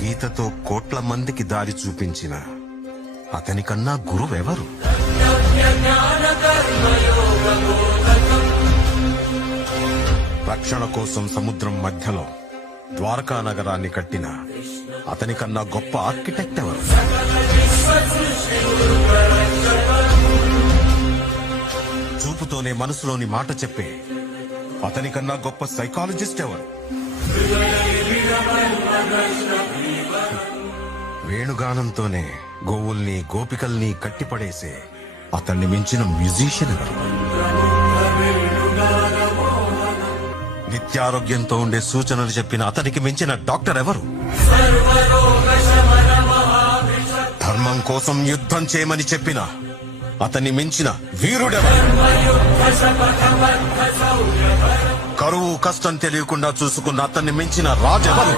గీతతో కోట్ల మందికి దారి చూపించిన అతనికన్నా గురువెవరు? రక్షణ కోసం సముద్రం మధ్యలో ద్వారకా నగరాన్ని కట్టిన అతనికన్నా గొప్ప ఆర్కిటెక్ట్ ఎవరు? చూపుతోనే మనసులోని మాట చెప్పే అతనికన్నా గొప్ప సైకాలజిస్ట్ ఎవరు? వేణుగానంతోనే గోవుల్ని గోపికల్ని కట్టిపడేసే అతన్ని మించిన మ్యూజిషియన్ ఎవరు? నిత్యారోగ్యంతో ఉండే సూచనలు చెప్పిన అతనికి మించిన డాక్టర్ ఎవరు? ధర్మం కోసం యుద్ధం చేయమని చెప్పిన అతన్ని మించిన వీరుడెవరు? కరువు కష్టం తెలియకుండా చూసుకున్న అతన్ని మించిన రాజెవరు?